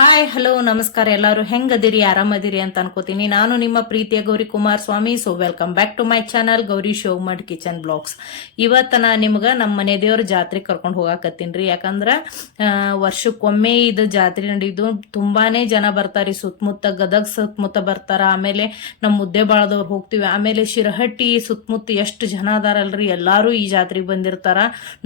Hi hello ನಮಸ್ಕಾರ. ಎಲ್ಲರೂ ಹೆಂಗದಿರಿ, ಆರಾಮದಿರಿ ಅಂತ ಅನ್ಕೋತೀನಿ. ನಾನು ನಿಮ್ಮ ಪ್ರೀತಿಯ Gowri Kumar Swamy. So welcome back to my channel Gowri ಶಿವಮಡ್ ಕಿಚನ್ ಬ್ಲಾಗ್ಸ್. ಇವತ್ತ ನಾ ನಿಮ್ಗ ನಮ್ಮ ಮನೆ ದೇವ್ರ ಜಾತ್ರೆ ಕರ್ಕೊಂಡು ಹೋಗಾಕತ್ತೀನ್ರಿ. ಯಾಕಂದ್ರ ವರ್ಷಕ್ಕೊಮ್ಮೆ ಇದು ಜಾತ್ರೆ ನಡೆಯುದು. ತುಂಬಾನೇ ಜನ ಬರ್ತಾರಿ, ಸುತ್ತಮುತ್ತ ಗದಗ್ ಸುತ್ತಮುತ್ತ ಬರ್ತಾರ. ಆಮೇಲೆ ನಮ್ಮ ಮುದ್ದೆಬಾಳದವ್ರು ಹೋಗ್ತಿವಿ. ಆಮೇಲೆ ಶಿರಹಟ್ಟಿ ಸುತ್ತಮುತ್ತ ಎಷ್ಟು ಜನ ಅದಾರಲ್ರಿ, ಎಲ್ಲಾರು ಈ ಜಾತ್ರೆಗೆ ಬಂದಿರ್ತಾರ.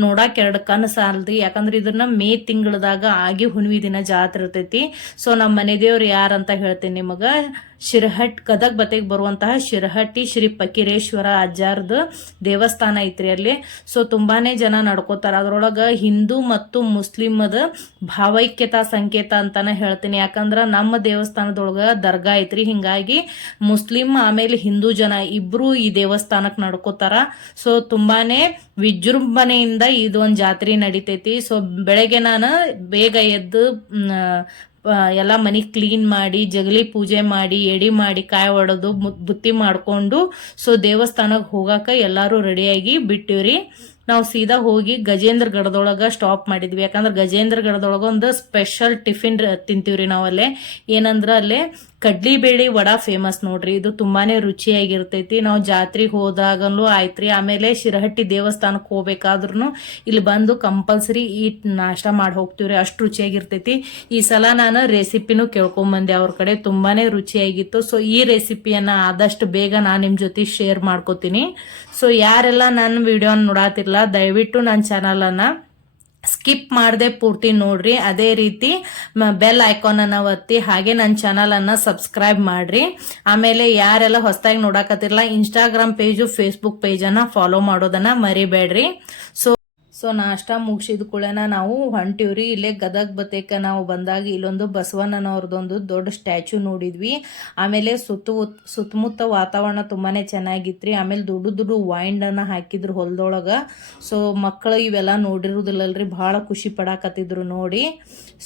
ನೋಡಾಕ್ ಎರಡು ಕಣ್ಣು ಸಾಲದ್ರಿ. ಯಾಕಂದ್ರ ಇದನ್ನ ಮೇ ತಿಂಗಳದಾಗ ಆಗಿ ಹುಣ್ಣಿಮೆ ದಿನ ಜಾತ್ರೆ ಇರ್ತೈತಿ. ಸೊ ನಮ್ಮ ಮನೆ ದೇವ್ರು ಯಾರಂತ ಹೇಳ್ತೀನಿ ನಿಮಗ. ಗದಗ್ ಬತೆಗ್ ಬರುವಂತಹ ಶಿರಹಟ್ಟಿ ಶ್ರೀ ಫಕೀರೇಶ್ವರ ಅಜ್ಜಾರ್ದು ದೇವಸ್ಥಾನ ಐತ್ರಿ ಅಲ್ಲಿ. ಸೊ ತುಂಬಾನೇ ಜನ ನಡ್ಕೋತಾರ. ಅದ್ರೊಳಗ ಹಿಂದೂ ಮತ್ತು ಮುಸ್ಲಿಮದ ಭಾವೈಕ್ಯತಾ ಸಂಕೇತ ಅಂತಾನೆ ಹೇಳ್ತೀನಿ. ಯಾಕಂದ್ರ ನಮ್ಮ ದೇವಸ್ಥಾನದೊಳಗ ದರ್ಗಾ ಐತ್ರಿ. ಹಿಂಗಾಗಿ ಮುಸ್ಲಿಂ ಆಮೇಲೆ ಹಿಂದೂ ಜನ ಇಬ್ರು ಈ ದೇವಸ್ಥಾನಕ್ ನಡ್ಕೋತಾರ. ಸೊ ತುಂಬಾನೇ ವಿಜೃಂಭಣೆಯಿಂದ ಇದೊಂದ್ ಜಾತ್ರೆ ನಡಿತೈತಿ. ಸೊ ಬೆಳಗ್ಗೆ ನಾನು ಬೇಗ ಎದ್ದು ಎಲ್ಲ ಮನಿ ಕ್ಲೀನ್ ಮಾಡಿ, ಜಗಲಿ ಪೂಜೆ ಮಾಡಿ, ಎಡಿ ಮಾಡಿ, ಕಾಯಿ ಒಡೆದು ಬುತ್ತಿ ಮಾಡ್ಕೊಂಡು ಸೊ ದೇವಸ್ಥಾನಕ್ಕೆ ಹೋಗಾಕ ಎಲ್ಲಾರು ರೆಡಿಯಾಗಿ ಬಿಟ್ಟಿವ್ರಿ. ನಾವು ಸೀದಾ ಹೋಗಿ ಗಜೇಂದ್ರ ಗಢದೊಳಗ ಸ್ಟಾಪ್ ಮಾಡಿದ್ವಿ. ಯಾಕಂದ್ರೆ ಗಜೇಂದ್ರ ಗಢದೊಳಗ ಒಂದು ಸ್ಪೆಷಲ್ ಟಿಫಿನ್ ತಿಂತೀವ್ರಿ ನಾವಲ್ಲೇ. ಏನಂದ್ರ ಅಲ್ಲೇ ಕಡ್ಲಿ ಬೇಳೆ ವಡಾ ಫೇಮಸ್ ನೋಡ್ರಿ. ಇದು ತುಂಬಾನೇ ರುಚಿಯಾಗಿರ್ತೈತಿ. ನಾವು ಜಾತ್ರೆಗೆ ಹೋದಾಗಲೂ ಆಯ್ತ್ರಿ. ಆಮೇಲೆ ಶಿರಹಟ್ಟಿ ದೇವಸ್ಥಾನಕ್ಕೆ ಹೋಗ್ಬೇಕಾದ್ರೂ ಇಲ್ಲಿ ಬಂದು ಕಂಪಲ್ಸರಿ ಈ ನಾಷ್ಟ ಮಾಡಿ ಹೋಗ್ತಿವ್ರಿ. ಅಷ್ಟು ರುಚಿಯಾಗಿರ್ತೈತಿ. ಈ ಸಲ ನಾನು ರೆಸಿಪಿನೂ ಕೇಳ್ಕೊಂಬಂದೆ ಅವ್ರ ಕಡೆ. ತುಂಬಾನೇ ರುಚಿಯಾಗಿತ್ತು. ಸೊ ಈ ರೆಸಿಪಿಯನ್ನ ಆದಷ್ಟು ಬೇಗ ನಾನು ನಿಮ್ ಜೊತೆ ಶೇರ್ ಮಾಡ್ಕೋತೀನಿ. ಸೊ ಯಾರೆಲ್ಲ ನನ್ನ ವಿಡಿಯೋ ನೋಡಾತಿರ್ಲ, ದಯವಿಟ್ಟು ನನ್ನ ಚಾನಲ್ ಅನ್ನ ಸ್ಕಿಪ್ ಮಾಡದೆ ಪೂರ್ತಿ ನೋಡ್ರಿ. ಅದೇ ರೀತಿ ಬೆಲ್ ಐಕಾನ್ ಅನ್ನ ಒತ್ತಿ, ಹಾಗೆ ನನ್ನ ಚಾನಲ್ ಅನ್ನ ಸಬ್ಸ್ಕ್ರೈಬ್ ಮಾಡ್ರಿ. ಆಮೇಲೆ ಯಾರೆಲ್ಲ ಹೊಸದಾಗಿ ನೋಡಾಕತ್ತಿರಲ್ಲ, ಇನ್ಸ್ಟಾಗ್ರಾಮ್ ಪೇಜು, ಫೇಸ್ಬುಕ್ ಪೇಜ್ ಅನ್ನ ಫಾಲೋ ಮಾಡೋದನ್ನ ಮರಿಬೇಡ್ರಿ. ಸೊ ನಾಷ್ಟ ಮುಗಿಸಿದ ಕೂಡಲೇ ನಾವು ಹೊಂಟಿವ್ರಿ. ಇಲ್ಲೇ ಗದಗ್ ಬತೇಕ ನಾವು ಬಂದಾಗ ಇಲ್ಲೊಂದು ಬಸವಣ್ಣನವ್ರದೊಂದು ದೊಡ್ಡ ಸ್ಟ್ಯಾಚು ನೋಡಿದ್ವಿ. ಆಮೇಲೆ ಸುತ್ತಮುತ್ತ ವಾತಾವರಣ ತುಂಬಾನೇ ಚೆನ್ನಾಗಿತ್ರಿ. ಆಮೇಲೆ ದೊಡ್ಡ ವೈಂಡ್ ಅನ್ನ ಹಾಕಿದ್ರು ಹೊಲದೊಳಗ. ಸೊ ಮಕ್ಕಳು ಇವೆಲ್ಲ ನೋಡಿರುದಿಲ್ಲಲ್ರಿ, ಬಹಳ ಖುಷಿ ಪಡಾಕತ್ತಿದ್ರು ನೋಡಿ.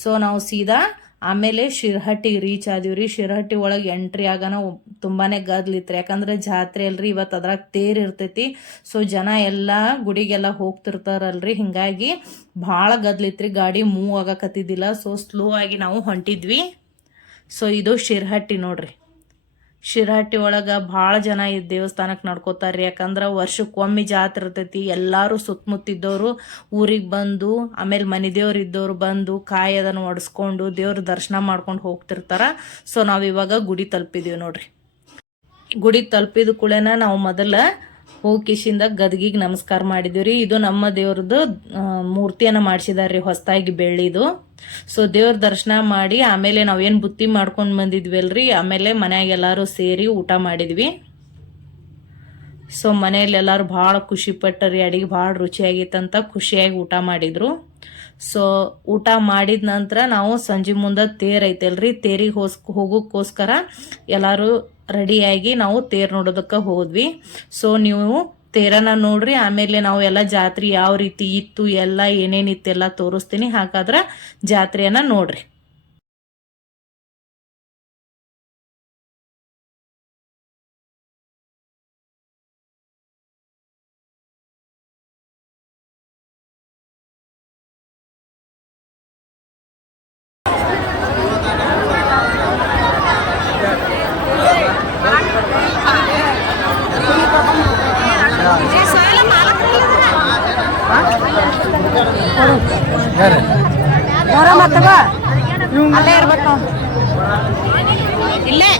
ಸೊ ನಾವು ಸೀದಾ ಆಮೇಲೆ ಶಿರಹಟ್ಟಿ ರೀಚ್ ಆದಿವ್ರಿ. ಶಿರಹಟ್ಟಿ ಒಳಗೆ ಎಂಟ್ರಿ ಆಗಾನ ತುಂಬಾನೇ ಗದ್ಲಿತ್ರಿ. ಯಾಕಂದ್ರೆ ಜಾತ್ರೆ ಅಲ್ರಿ, ಇವತ್ತು ಅದ್ರಾಗ ತೇರ್ ಇರ್ತೈತಿ. ಸೊ ಜನ ಎಲ್ಲಾ ಗುಡಿಗೆಲ್ಲ ಹೋಗ್ತಿರ್ತಾರಲ್ರಿ, ಹಿಂಗಾಗಿ ಭಾಳ ಗದ್ಲಿತ್ರಿ. ಗಾಡಿ ಮೂವ್ ಆಗಕತ್ತಿದ್ದಿಲ್ಲ. ಸೊ ಸ್ಲೋ ಆಗಿ ನಾವು ಹೊಂಟಿದ್ವಿ. ಸೊ ಇದು ಶಿರಹಟ್ಟಿ ನೋಡ್ರಿ. ಶಿರಹಟ್ಟಿ ಒಳಗ ಭಾಳ ಜನ ಈ ದೇವಸ್ಥಾನಕ್ಕೆ ನಡ್ಕೋತಾರ್ರಿ. ಯಾಕಂದ್ರೆ ವರ್ಷಕ್ಕೊಮ್ಮೆ ಜಾತ್ರೆ ಇರ್ತೈತಿ. ಎಲ್ಲಾರು ಸುತ್ತಮುತ್ತಿದ್ದವರು ಊರಿಗೆ ಬಂದು, ಆಮೇಲೆ ಮನೆ ದೇವ್ರು ಇದ್ದವ್ರು ಬಂದು ಕಾಯಿ ಅದನ್ನು ಒಡಿಸ್ಕೊಂಡು ದೇವ್ರ ದರ್ಶನ ಮಾಡ್ಕೊಂಡು ಹೋಗ್ತಿರ್ತಾರ. ಸೊ ನಾವ್ ಇವಾಗ ಗುಡಿ ತಲುಪಿದೀವಿ ನೋಡ್ರಿ. ಗುಡಿ ತಲುಪಿದ ಕೂಡಲೇ ನಾವು ಮೊದಲ ಹೋಗಿಸಿಂದ ಗದ್ಗಿಗೆ ನಮಸ್ಕಾರ ಮಾಡಿದಿವ್ರಿ. ಇದು ನಮ್ಮ ದೇವ್ರದ್ದು ಮೂರ್ತಿಯನ್ನ ಮಾಡಿಸಿದಾರ್ರಿ ಹೊಸದಾಗಿ ಬೆಳ್ಳಿದು. ಸೊ ದೇವ್ರ ದರ್ಶನ ಮಾಡಿ ಆಮೇಲೆ ನಾವೇನ್ ಬುತ್ತಿ ಮಾಡ್ಕೊಂಡ್ ಬಂದಿದ್ವಲ್ರಿ, ಆಮೇಲೆ ಮನ್ಯಾಗ ಎಲ್ಲಾರು ಸೇರಿ ಊಟ ಮಾಡಿದ್ವಿ. ಸೊ ಮನೆಯಲ್ಲಿ ಎಲ್ಲಾರು ಭಾಳ ಖುಷಿ ಪಟ್ಟರಿ. ಅಡಿಗೆ ಭಾಳ ರುಚಿಯಾಗಿತ್ತಂತ ಖುಷಿಯಾಗಿ ಊಟ ಮಾಡಿದ್ರು. ಸೊ ಊಟ ಮಾಡಿದ ನಂತರ ನಾವು ಸಂಜೆ ಮುಂದೆ ತೇರ್ ಐತಲ್ರಿ, ತೇರಿಗೆ ಹೋಗೋಕ್ಕೋಸ್ಕರ ಎಲ್ಲಾರು ರೆಡಿಯಾಗಿ ನಾವು ತೇರ್ ನೋಡೋದಕ್ಕೆ ಹೋದ್ವಿ. ಸೊ ನೀವು ತೇರನ್ನ ನೋಡ್ರಿ. ಆಮೇಲೆ ನಾವು ಎಲ್ಲ ಜಾತ್ರೆ ಯಾವ ರೀತಿ ಇತ್ತು, ಎಲ್ಲ ಏನೇನಿತ್ತು ಎಲ್ಲ ತೋರಿಸ್ತೀನಿ. ಹಾಗಾದ್ರೆ ಜಾತ್ರೆಯನ್ನ ನೋಡ್ರಿ. ಅಲ್ಲೇ ಇರ್ಬೇಕು ಇಲ್ಲೇ.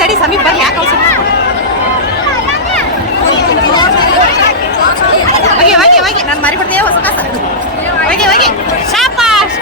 ತಡಿ ಸಮೀಪ ಬರ್ಲಿ. ಯಾಕೆ ನಾನು ಮಾರಿ ಕೊಡ್ತೀವಿ ಹೊಸ ಕಾಸ. ಹೋಗಿ ಹೋಗಿ ಶಾಪಾಶ್.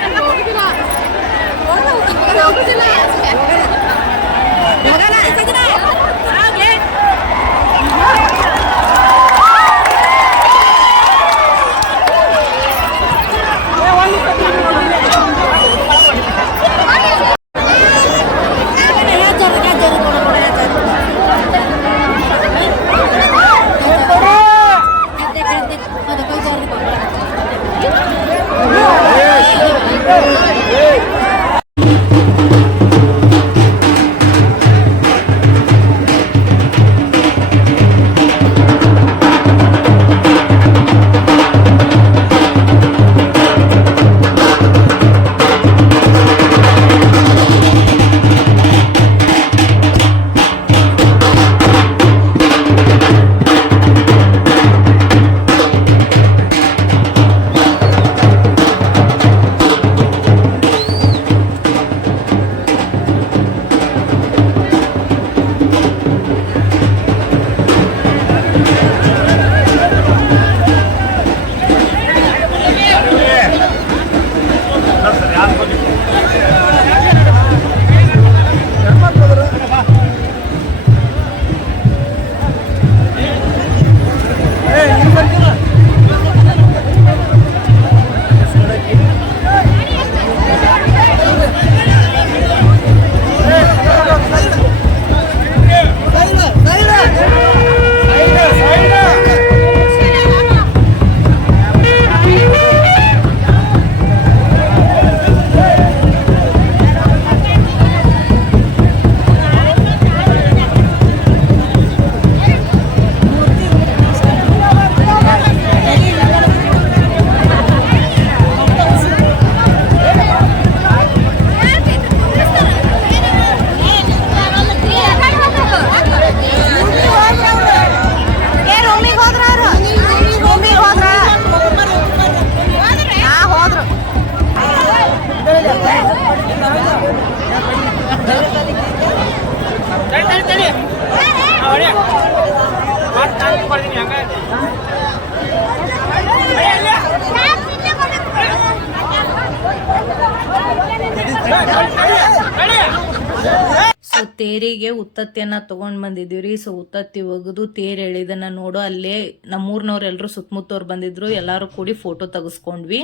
ಸೊ ತೇರಿಗೆ ಉತ್ತತ್ತಿಯನ್ನ ತಗೊಂಡ್ ಬಂದಿದ್ದೀವ್ರಿ. ಸೊ ಉತ್ತತ್ತಿ ಒಗೆದು ತೇರ್ ಎಳಿದನ್ನ ನೋಡು ಅಲ್ಲೇ ನಮ್ಮೂರ್ನವ್ರು ಎಲ್ರು ಸುತ್ತಮುತ್ತವ್ರು ಬಂದಿದ್ರು, ಎಲ್ಲಾರು ಕೂಡಿ ಫೋಟೋ ತೆಗೆಸ್ಕೊಂಡ್ವಿ.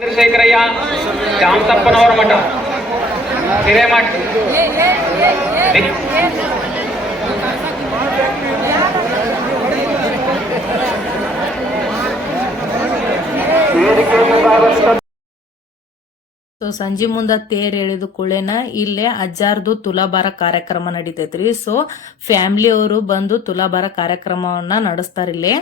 ಚಂದ್ರಶೇಖರಯ್ಯ ಜಾಮತಪ್ಪನವರ ಮಠ ಹಿರೇಮಠ ಸೊ ಸಂಜೆ ಮುಂದ ತೇರ್ ಎಳೆದು ಕುಳೆನ ಇಲ್ಲೇ ಅಜ್ಜಾರ್ದು ತುಲಾಭಾರ ಕಾರ್ಯಕ್ರಮ ನಡೀತೈತ್ರಿ. ಸೊ ಫ್ಯಾಮಿಲಿ ಅವರು ಬಂದು ತುಲಾಭಾರ ಕಾರ್ಯಕ್ರಮವನ್ನ ನಡೆಸ್ತಾರಿಲ್ಲೇ.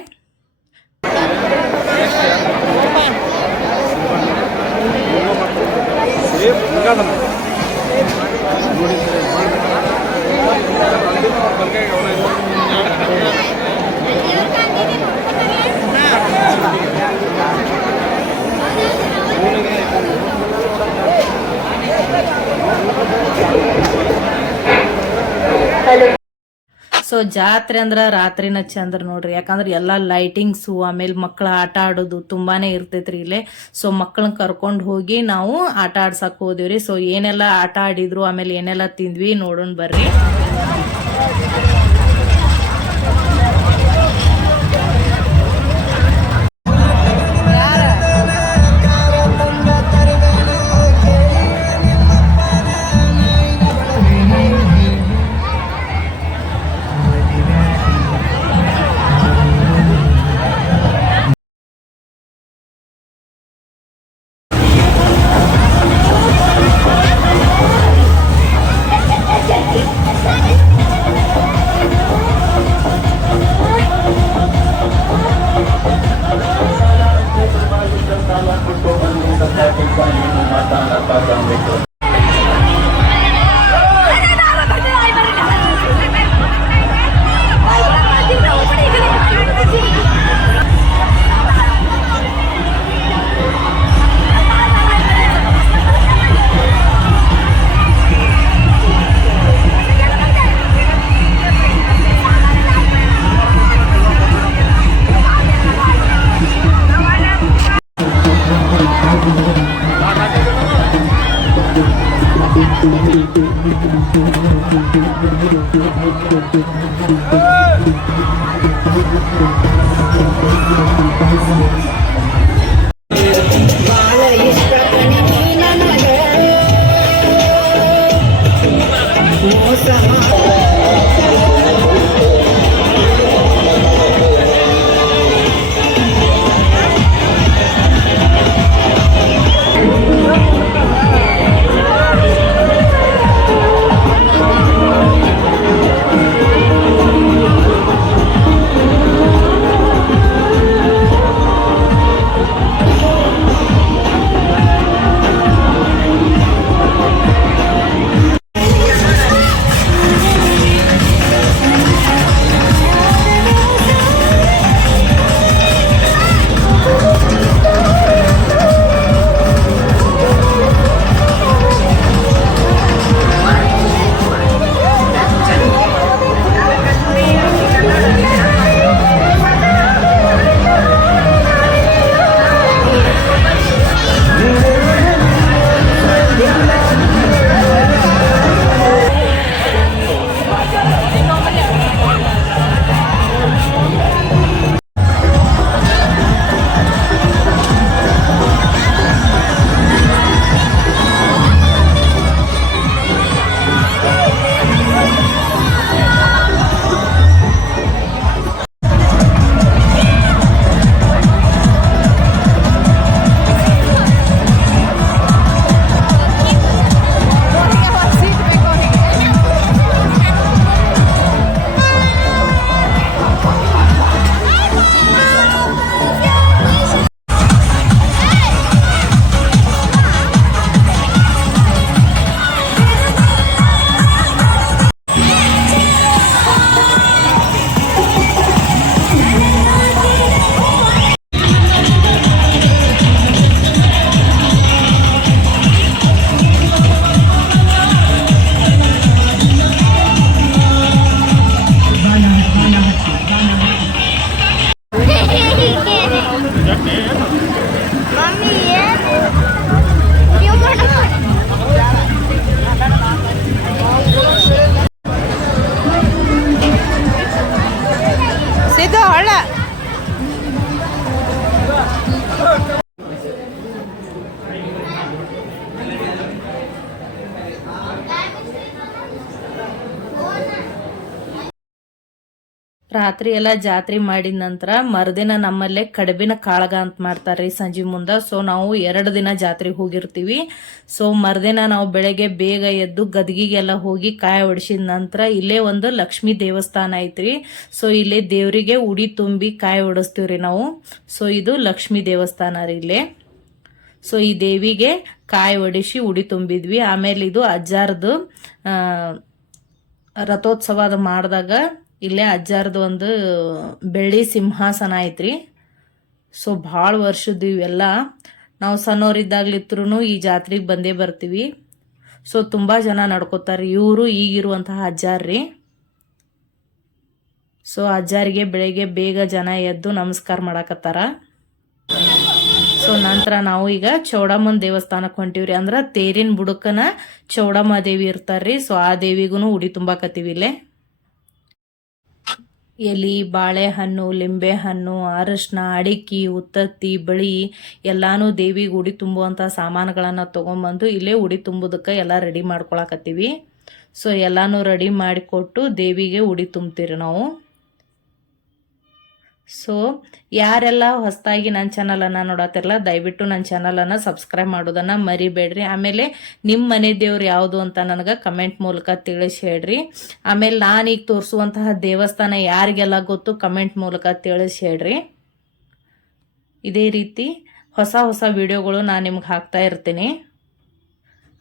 ಸೊ ಜಾತ್ರೆ ಅಂದ್ರ ರಾತ್ರಿನ ಚಂದ್ರ ನೋಡ್ರಿ, ಯಾಕಂದ್ರೆ ಎಲ್ಲಾ ಲೈಟಿಂಗ್ಸು ಆಮೇಲೆ ಮಕ್ಕಳ ಆಟ ಆಡೋದು ತುಂಬಾನೇ ಇರ್ತೈತ್ರಿ ಇಲ್ಲೇ. ಸೊ ಮಕ್ಕಳನ್ನ ಕರ್ಕೊಂಡ್ ಹೋಗಿ ನಾವು ಆಟ ಆಡ್ಸಕ್ ಹೋದಿವ್ರಿ. ಸೊ ಏನೆಲ್ಲಾ ಆಟ ಆಡಿದ್ರು ಆಮೇಲೆ ಏನೆಲ್ಲಾ ತಿಂದ್ವಿ ನೋಡೋಣ ಬರ್ರಿ. ಹೊಳ್ಳ ರಾತ್ರಿ ಎಲ್ಲ ಜಾತ್ರೆ ಮಾಡಿದ ನಂತರ ಮರುದಿನ ನಮ್ಮಲ್ಲೇ ಕಡಬಿನ ಕಾಳಗ ಅಂತ ಮಾಡ್ತಾರ್ರಿ ಸಂಜೆ ಮುಂದ. ಸೊ ನಾವು 2 ದಿನ ಜಾತ್ರೆಗೆ ಹೋಗಿರ್ತೀವಿ. ಸೊ ಮರುದಿನ ನಾವು ಬೆಳಗ್ಗೆ ಬೇಗ ಎದ್ದು ಗದ್ಗಿಗೆಲ್ಲ ಹೋಗಿ ಕಾಯಿ ಹೊಡಿಸಿದ ನಂತರ ಇಲ್ಲೇ ಒಂದು ಲಕ್ಷ್ಮೀ ದೇವಸ್ಥಾನ ಐತ್ರಿ. ಸೊ ಇಲ್ಲೇ ದೇವರಿಗೆ ಉಡಿ ತುಂಬಿ ಕಾಯಿ ಹೊಡಿಸ್ತೀವ್ರಿ ನಾವು. ಸೊ ಇದು ಲಕ್ಷ್ಮೀ ದೇವಸ್ಥಾನ ರೀ ಇಲ್ಲೇ. ಸೊ ಈ ದೇವಿಗೆ ಕಾಯಿ ಹೊಡಿಸಿ ಉಡಿ ತುಂಬಿದ್ವಿ. ಆಮೇಲೆ ಇದು ಅಜ್ಜಾರದು ರಥೋತ್ಸವ ಮಾಡಿದಾಗ ಇಲ್ಲೇ ಅಜ್ಜಾರದು ಒಂದು ಬೆಳ್ಳಿ ಸಿಂಹಾಸನ ಐತ್ರಿ. ಸೊ ಭಾಳ ವರ್ಷದ್ದು ಇವೆಲ್ಲ. ನಾವು ಸಣ್ಣವರಿದ್ದಾಗ್ಲಿತ್ರು ಈ ಜಾತ್ರೆಗೆ ಬಂದೇ ಬರ್ತೀವಿ. ಸೊ ತುಂಬ ಜನ ನಡ್ಕೋತಾರೆ. ಇವರು ಈಗಿರುವಂತಹ ಅಜ್ಜಾರ್ರಿ. ಸೊ ಅಜ್ಜಾರಿಗೆ ಬೆಳಗ್ಗೆ ಬೇಗ ಜನ ಎದ್ದು ನಮಸ್ಕಾರ ಮಾಡಕತ್ತಾರ. ಸೊ ನಂತರ ನಾವು ಈಗ ಚೌಡಮ್ಮನ ದೇವಸ್ಥಾನಕ್ಕೆ ಹೊಂಟಿವ್ರಿ. ಅಂದ್ರೆ ತೇರಿನ ಬುಡಕನ ಚೌಡಮ್ಮ ದೇವಿ ಇರ್ತಾರ್ರಿ. ಸೊ ಆ ದೇವಿಗೂ ಉಡಿ ತುಂಬಾಕತ್ತೀವಿ ಇಲ್ಲೇ. ಎಲಿ, ಬಾಳೆಹಣ್ಣು, ಲಿಂಬೆಹಣ್ಣು, ಅರಶಿನ, ಅಡಿಕೆ, ಉತ್ತತ್ತಿ, ಬಳಿ ಎಲ್ಲಾನು ದೇವಿಗೆ ಉಡಿ ತುಂಬುವಂಥ ಸಾಮಾನುಗಳನ್ನು ತೊಗೊಂಬಂದು ಇಲ್ಲೇ ಉಡಿ ತುಂಬುದಕ್ಕೆ ಎಲ್ಲ ರೆಡಿ ಮಾಡ್ಕೊಳಕತ್ತೀವಿ. ಸೊ ಎಲ್ಲಾನು ರೆಡಿ ಮಾಡಿಕೊಟ್ಟು ದೇವಿಗೆ ಉಡಿ ತುಂಬ್ತೀರಿ ನಾವು. ಸೊ ಯಾರೆಲ್ಲ ಹೊಸದಾಗಿ ನನ್ನ ಚಾನಲನ್ನು ನೋಡತ್ತಿರಲ್ಲ ದಯವಿಟ್ಟು ನನ್ನ ಚಾನಲನ್ನು ಸಬ್ಸ್ಕ್ರೈಬ್ ಮಾಡೋದನ್ನು ಮರಿಬೇಡ್ರಿ. ಆಮೇಲೆ ನಿಮ್ಮ ಮನೆ ದೇವ್ರು ಯಾವುದು ಅಂತ ನನಗೆ ಕಮೆಂಟ್ ಮೂಲಕ ತಿಳಿಸಿ ಹೇಳ್ರಿ. ಆಮೇಲೆ ನಾನೀಗ ತೋರಿಸುವಂತಹ ದೇವಸ್ಥಾನ ಯಾರಿಗೆಲ್ಲ ಗೊತ್ತು ಕಮೆಂಟ್ ಮೂಲಕ ತಿಳಿಸಿ ಹೇಳ್ರಿ. ಇದೇ ರೀತಿ ಹೊಸ ಹೊಸ ವಿಡಿಯೋಗಳು ನಾನು ನಿಮ್ಗೆ ಹಾಕ್ತಾ ಇರ್ತೀನಿ.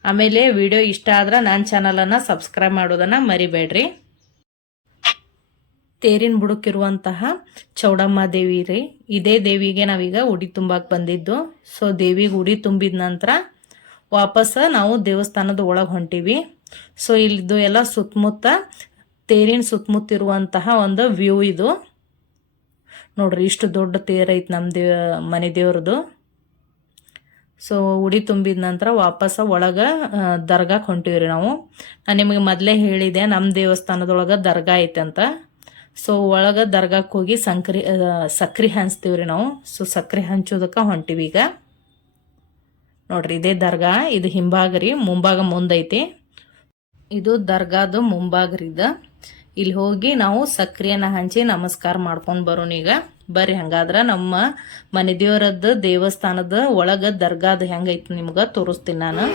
ಆಮೇಲೆ ವಿಡಿಯೋ ಇಷ್ಟ ಆದ್ರೆ ನನ್ನ ಚಾನಲನ್ನು ಸಬ್ಸ್ಕ್ರೈಬ್ ಮಾಡೋದನ್ನು ಮರಿಬೇಡ್ರಿ. ತೇರಿನ ಬುಡಕ್ಕಿರುವಂತಹ ಚೌಡಮ್ಮ ದೇವಿ ರೀ. ಇದೇ ದೇವಿಗೆ ನಾವೀಗ ಉಡಿ ತುಂಬಕ್ಕೆ ಬಂದಿದ್ದು. ಸೊ ದೇವಿಗೆ ಉಡಿ ತುಂಬಿದ ನಂತರ ವಾಪಸ್ ನಾವು ದೇವಸ್ಥಾನದ ಒಳಗೆ ಹೊಂಟಿವಿ. ಸೊ ಇಲ್ಲಿದ್ದು ಎಲ್ಲ ಸುತ್ತಮುತ್ತ ತೇರಿನ ಸುತ್ತಮುತ್ತಿರುವಂತಹ ಒಂದು ವ್ಯೂ ಇದು ನೋಡ್ರಿ. ಇಷ್ಟು ದೊಡ್ಡ ತೇರ್ ಐತೆ ನಮ್ಮ ಮನೆ ದೇವ್ರದ್ದು. ಸೊ ಉಡಿ ತುಂಬಿದ ನಂತರ ವಾಪಸ್ ಒಳಗೆ ದರ್ಗಾಕ್ಕೆ ಹೊಂಟಿವ್ರಿ ನಾವು. ನಾನು ನಿಮಗೆ ಮೊದಲೇ ಹೇಳಿದೆ ನಮ್ಮ ದೇವಸ್ಥಾನದೊಳಗೆ ದರ್ಗಾ ಐತೆ ಅಂತ. ಸೊ ಒಳಗೆ ದರ್ಗಾಕ್ಕೆ ಹೋಗಿ ಸಕ್ರೆ ಹಂಚ್ತೀವ್ರಿ ನಾವು. ಸೊ ಸಕ್ರೆ ಹಂಚೋದಕ್ಕೆ ಹೊಂಟಿವಿ ಈಗ. ನೋಡ್ರಿ ಇದೇ ದರ್ಗಾ. ಇದು ಹಿಂಭಾಗ ರೀ, ಮುಂಭಾಗ ಮುಂದೈತಿ. ಇದು ದರ್ಗಾದು ಮುಂಭಾಗ್ರಿ ಇದು. ಇಲ್ಲಿ ಹೋಗಿ ನಾವು ಸಕ್ರೆಯನ್ನು ಹಂಚಿ ನಮಸ್ಕಾರ ಮಾಡ್ಕೊಂಡು ಬರೋಣ ಈಗ. ಬರ್ರಿ ಹಂಗಾದ್ರೆ ನಮ್ಮ ಮನೆ ದೇವರದ್ದು ದೇವಸ್ಥಾನದ ಒಳಗೆ ದರ್ಗಾದ ಹೆಂಗೈತಿ ನಿಮ್ಗೆ ತೋರಿಸ್ತೀನಿ ನಾನು.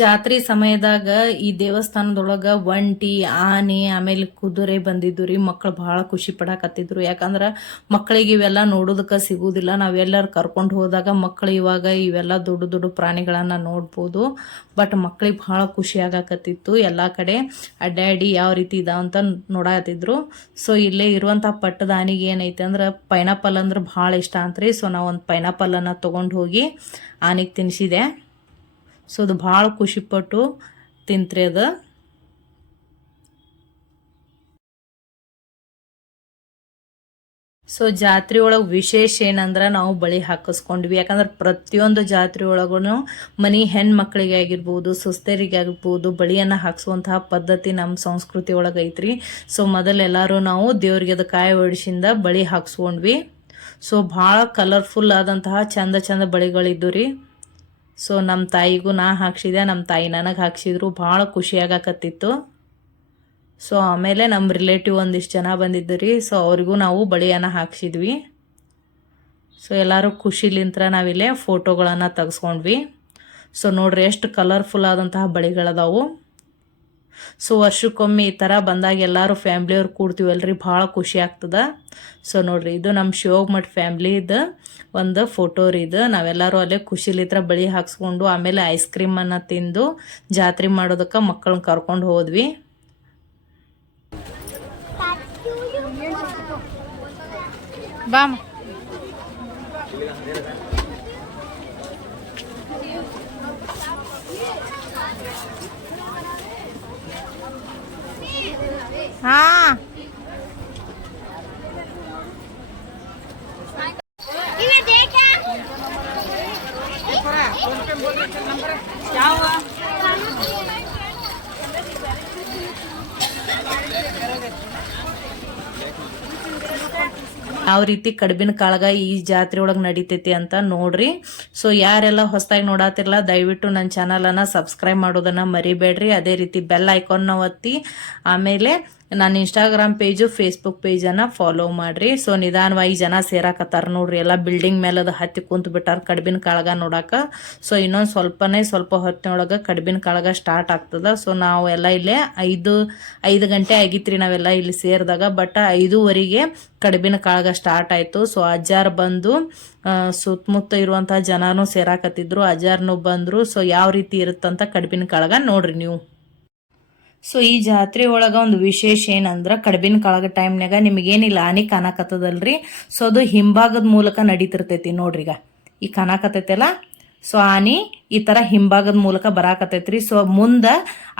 ಜಾತ್ರೆ ಸಮಯದಾಗ ಈ ದೇವಸ್ಥಾನದೊಳಗ ಒಂಟಿ, ಆನೆ, ಆಮೇಲೆ ಕುದುರೆ ಬಂದಿದ್ದು ರೀ. ಮಕ್ಕಳು ಬಹಳ ಖುಷಿ ಪಡಾಕತ್ತಿದ್ರು. ಯಾಕಂದ್ರೆ ಮಕ್ಕಳಿಗೆ ಇವೆಲ್ಲ ನೋಡೋದಕ್ಕೆ ಸಿಗುವುದಿಲ್ಲ. ನಾವೆಲ್ಲರೂ ಕರ್ಕೊಂಡು ಹೋದಾಗ ಮಕ್ಕಳು ಇವಾಗ ಇವೆಲ್ಲ ದೊಡ್ಡ ದೊಡ್ಡ ಪ್ರಾಣಿಗಳನ್ನ ನೋಡ್ಬೋದು. ಬಟ್ ಮಕ್ಕಳಿಗೆ ಬಹಳ ಖುಷಿ ಆಗಾಕತ್ತಿತ್ತು. ಎಲ್ಲ ಕಡೆ ಅಡ್ಡಾಡಿ ಯಾವ ರೀತಿ ಇದಾವಂತ ನೋಡಾಕತ್ತಿದ್ರು. ಸೊ ಇಲ್ಲೇ ಇರುವಂಥ ಪಟ್ಟದ ಆನೆಗೆ ಏನೈತೆ ಅಂದ್ರೆ ಪೈನಾಪಲ್ ಅಂದ್ರೆ ಭಾಳ ಇಷ್ಟ ಅಂತ್ರಿ. ಸೊ ನಾವು ಒಂದು ಪೈನಾಪಲನ್ನು ತೊಗೊಂಡು ಹೋಗಿ ಆನೆಗೆ ತಿನ್ನಿಸಿದೆ. ಸೊ ಅದು ಭಾಳ ಖುಷಿಪಟ್ಟು ತಿಂತ್ರಿ ಅದು. ಸೊ ಜಾತ್ರೆ ಒಳಗೆ ವಿಶೇಷ ಏನಂದ್ರೆ ನಾವು ಬಳಿ ಹಾಕಿಸ್ಕೊಂಡ್ವಿ. ಯಾಕಂದ್ರೆ ಪ್ರತಿಯೊಂದು ಜಾತ್ರೆ ಒಳಗೂ ಮನೆ ಹೆಣ್ಮಕ್ಳಿಗೆ ಆಗಿರ್ಬೋದು, ಸುಸ್ತರಿಗೆ ಆಗಿರ್ಬೋದು ಬಳಿಯನ್ನು ಹಾಕಿಸುವಂತಹ ಪದ್ಧತಿ ನಮ್ಮ ಸಂಸ್ಕೃತಿ ಒಳಗೆ ಐತ್ರಿ. ಸೊ ಮೊದಲೆಲ್ಲರೂ ನಾವು ದೇವ್ರಿಗೆ ಅದು ಕಾಯಿ ಹೊಡಿಸಿಂದ ಬಳಿ ಹಾಕ್ಸ್ಕೊಂಡ್ವಿ. ಸೊ ಭಾಳ ಕಲರ್ಫುಲ್ ಆದಂತಹ ಚಂದ ಚಂದ ಬಳಿಗಳಿದ್ದು ರೀ. ಸೊ ನಮ್ಮ ತಾಯಿಗೂ ನಾ ಹಾಕ್ಸಿದೆ, ನಮ್ಮ ತಾಯಿ ನನಗೆ ಹಾಕ್ಸಿದ್ರು. ಭಾಳ ಖುಷಿಯಾಗಕತ್ತಿತ್ತು. ಸೊ ಆಮೇಲೆ ನಮ್ಮ ರಿಲೇಟಿವ್ ಒಂದಿಷ್ಟು ಜನ ಬಂದಿದ್ದು ರೀ. ಸೊ ಅವ್ರಿಗೂ ನಾವು ಬಳಿಯನ್ನು ಹಾಕ್ಸಿದ್ವಿ. ಸೊ ಎಲ್ಲರೂ ಖುಷಿಲಿಂತ್ರ ನಾವಿಲ್ಲೇ ಫೋಟೋಗಳನ್ನು ತೆಗೆಸ್ಕೊಂಡ್ವಿ. ಸೊ ನೋಡ್ರಿ ಎಷ್ಟು ಕಲರ್ಫುಲ್ ಆದಂತಹ ಬಳಿಗಳದಾವು. ಸೊ ವರ್ಷಕ್ಕೊಮ್ಮೆ ಈ ಥರ ಬಂದಾಗ ಎಲ್ಲರೂ ಫ್ಯಾಮ್ಲಿಯವ್ರು ಕೂಡ್ತೀವಲ್ರಿ, ಭಾಳ ಖುಷಿ ಆಗ್ತದೆ. ಸೊ ನೋಡ್ರಿ ಇದು ನಮ್ಮ ಶಿವಮಠ ಫ್ಯಾಮ್ಲಿದು ಒಂದು ಫೋಟೋ ರೀ. ಇದು ನಾವೆಲ್ಲರೂ ಅಲ್ಲೇ ಖುಷಿಲಿತ್ರ ಬಳಿ ಹಾಕ್ಸ್ಕೊಂಡು ಆಮೇಲೆ ಐಸ್ ಕ್ರೀಮನ್ನು ತಿಂದು ಜಾತ್ರೆ ಮಾಡೋದಕ್ಕೆ ಮಕ್ಕಳನ್ನ ಕರ್ಕೊಂಡು ಹೋದ್ವಿ. ಬಾಮ್ ಹಾ ಯಾವ ರೀತಿ ಕಡುಬಿನ ಕಾಳಗ ಈ ಜಾತ್ರೆ ಒಳಗೆ ನಡೀತೈತಿ ಅಂತ ನೋಡ್ರಿ. ಸೊ ಯಾರೆಲ್ಲ ಹೊಸದಾಗಿ ನೋಡಾತಿರಲ್ಲ ದಯವಿಟ್ಟು ನನ್ನ ಚಾನಲನ್ನು ಸಬ್ಸ್ಕ್ರೈಬ್ ಮಾಡೋದನ್ನ ಮರಿಬೇಡ್ರಿ. ಅದೇ ರೀತಿ ಬೆಲ್ ಐಕಾನ್ನ ಒತ್ತಿ ಆಮೇಲೆ ನನ್ನ ಇನ್ಸ್ಟಾಗ್ರಾಮ್ ಪೇಜು ಫೇಸ್ಬುಕ್ ಪೇಜನ್ನು ಫಾಲೋ ಮಾಡ್ರಿ. ಸೊ ನಿಧಾನವಾಗಿ ಜನ ಸೇರಾಕತ್ತಾರ ನೋಡ್ರಿ, ಎಲ್ಲ ಬಿಲ್ಡಿಂಗ್ ಮೇಲದ ಹತ್ತಿ ಕುಂತು ಬಿಟ್ಟಾರ ಕಡುಬಿನ ಕಾಳಗ ನೋಡಾಕ. ಸೊ ಇನ್ನೊಂದು ಸ್ವಲ್ಪ ಹೊತ್ತಿನೊಳಗೆ ಕಡುಬಿನ ಕಾಳಗ ಸ್ಟಾರ್ಟ್ ಆಗ್ತದ. ಸೊ ನಾವು ಎಲ್ಲ ಇಲ್ಲೇ 5 ಗಂಟೆ ಆಗಿತ್ರಿ ನಾವೆಲ್ಲ ಇಲ್ಲಿ ಸೇರಿದಾಗ. ಬಟ್ 5:15ಗೆ ಕಡುಬಿನ ಕಾಳಗ ಸ್ಟಾರ್ಟ್ ಆಯ್ತು. ಸೊ ಅಜ್ಜಾರ್ ಬಂದು ಸುತ್ತಮುತ್ತ ಇರುವಂತಹ ಜನನು ಸೇರಾಕತ್ತಿದ್ರು, ಅಜ್ಜಾರ್ನು ಬಂದ್ರು. ಸೊ ಯಾವ ರೀತಿ ಇರುತ್ತಂತ ಕಡುಬಿನ ಕಾಳಗ ನೋಡ್ರಿ ನೀವು. ಸೊ ಈ ಜಾತ್ರೆ ಒಳಗ ಒಂದು ವಿಶೇಷ ಏನಂದ್ರ ಕಡುಬಿನ ಕಾಳಗ ಟೈಮ್ನಾಗ ನಿಮಗೇನಿಲ್ಲ ಆನಿ ಕಾಣಕತ್ತದಲ್ರಿ. ಸೊ ಅದು ಹಿಂಭಾಗದ ಮೂಲಕ ನಡೀತಿರ್ತೈತಿ ನೋಡ್ರಿ. ಈಗ ಈ ಕಾಣಕತ್ತೈತಲ್ಲ, ಸೊ ಆನಿ ಈ ತರ ಹಿಂಭಾಗದ ಮೂಲಕ ಬರಾಕತ್ತೈತ್ರಿ. ಸೊ ಮುಂದ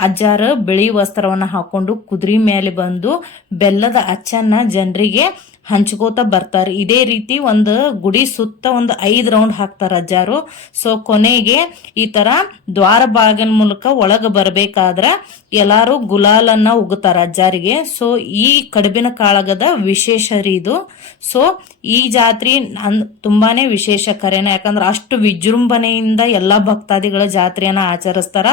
ಅಜ್ಜಾರು ಬಿಳಿ ವಸ್ತ್ರವನ್ನ ಹಾಕೊಂಡು ಕುದುರೆ ಮೇಲೆ ಬಂದು ಬೆಲ್ಲದ ಅಚ್ಚನ್ನ ಜನರಿಗೆ ಹಂಚ್ಕೋತ ಬರ್ತಾರೆ. ಇದೇ ರೀತಿ ಒಂದು ಗುಡಿ ಸುತ್ತ ಒಂದು 5 ರೌಂಡ್ ಹಾಕ್ತಾರ ಅಜ್ಜಾರು. ಸೊ ಕೊನೆಗೆ ಈ ತರ ದ್ವಾರ ಬಾಗಿನ ಮೂಲಕ ಒಳಗ ಬರ್ಬೇಕಾದ್ರ ಎಲ್ಲಾರು ಗುಲಾಲನ್ನ ಉಗುತ್ತಾರ ಅಜ್ಜಾರಿಗೆ. ಸೊ ಈ ಕಡುಬಿನ ಕಾಳಗದ ವಿಶೇಷ ರೀ ಇದು. ಸೊ ಈ ಜಾತ್ರೆ ತುಂಬಾನೇ ವಿಶೇಷ ಕರೆನ, ಯಾಕಂದ್ರೆ ಅಷ್ಟು ವಿಜೃಂಭಣೆಯಿಂದ ಎಲ್ಲಾ ಭಕ್ತಾದಿಗಳ ಜಾತ್ರೆಯನ್ನ ಆಚರಿಸ್ತಾರ.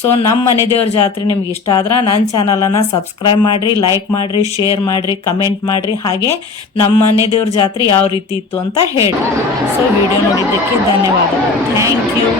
ಸೊ ನಮ್ಮ ಮನೆ ದೇವ್ರ ಜಾತ್ರೆ ನಿಮ್ಗೆ ಇಷ್ಟ ಆದ್ರ ನನ್ನ ಚಾನಲ್ ಅನ್ನ ಸಬ್ಸ್ಕ್ರೈಬ್ ಮಾಡ್ರಿ, ಲೈಕ್ ಮಾಡ್ರಿ, ಶೇರ್ ಮಾಡ್ರಿ, ಕಮೆಂಟ್ ಮಾಡ್ರಿ. ಹಾಗೆ ನಮ್ಮ ಮನೆ ದೇವ್ರ ಜಾತ್ರೆ ಯಾವ ರೀತಿ ಇತ್ತು ಅಂತ ಹೇಳಿ. ಸೊ ವಿಡಿಯೋ ನೋಡಿದ್ದಕ್ಕೆ ಧನ್ಯವಾದಗಳು. Thank you.